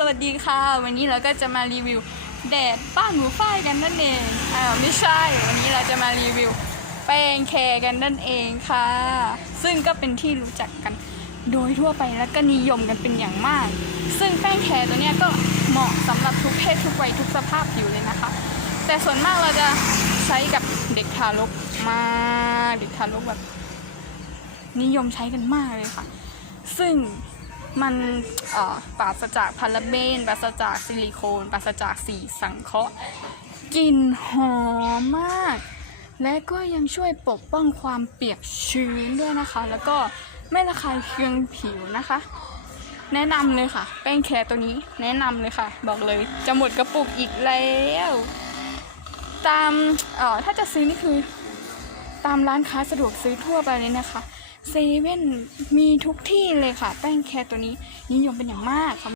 สวัสดีค่ะ วันนี้เราก็จะมารีวิวแดดบ้านหมูฝ้ายกันนั่นเองอ้าวไม่ใช่ วันนี้เราจะมารีวิวแป้งแคร์กันนั่นเองค่ะ ซึ่งก็เป็นที่รู้จักกันโดยทั่วไปและก็นิยมกันเป็นอย่างมาก ซึ่งแป้งแคร์ตัวเนี้ยก็เหมาะสำหรับทุกเพศทุกวัยทุกสภาพผิวเลยนะคะ แต่ส่วนมากเราจะใช้กับเด็กทารกมากเด็กทารกแบบนิยมใช้กันมากเลยค่ะ ซึ่ง มันปราศจากพาราเบนปราศจากซิลิโคนปราศจากสีสังเคราะห์กลิ่นหอมมาก และก็ยังช่วยปกป้องความเปียกชื้นด้วยนะคะ แล้วก็ไม่ระคายเคืองผิวนะคะ แนะนำเลยค่ะ แป้งแคร์ตัวนี้แนะนำเลยค่ะ บอกเลยจะหมดกระปุกอีกแล้ว ตามออถ้าจะซื้อนี่คือ ตามร้านค้าสะดวกซื้อทั่วไปเลยนะคะเซเว่นมีทุกที่เลยค่ะ แป้งแคร์ตัวนี้นิยมเป็นอย่างมากค่ะ